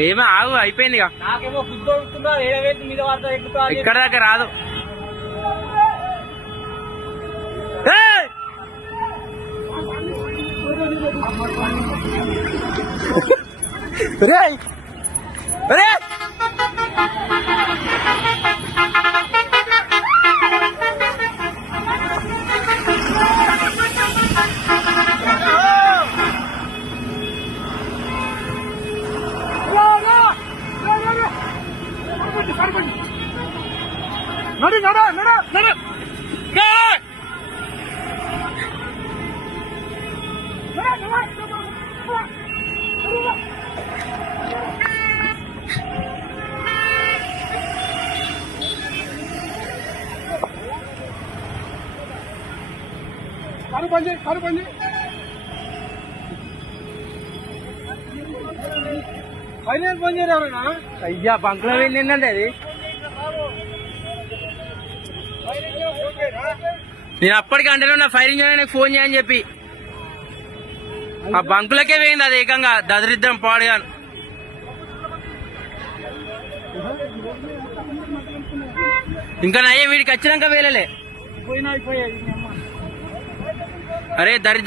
ఏమో ఆగు అయిపోయింది ఇక. నాకేమో గుర్తొస్తున్నా ఏడవేసి మీద వార్త ఎక్కుతా ఇక్కడ దాకా రాదు. నడు నడు నడు నడు కారు బండి ఫైనాన్స్ బంద్ చేయరా? అయ్యా బంకులో వెళ్ళిందండి అది. నేను అప్పటికి అంటే నా ఫైర్ ఇంజన్ ఫోన్ చేయని చెప్పి ఆ బంకులకే వేయింది అది ఏకంగా దరిద్రం పాడుగా. ఇంకా నయ్యే వీడికి వచ్చినాక వేలలే. పోయినా అరే దరిద్రం.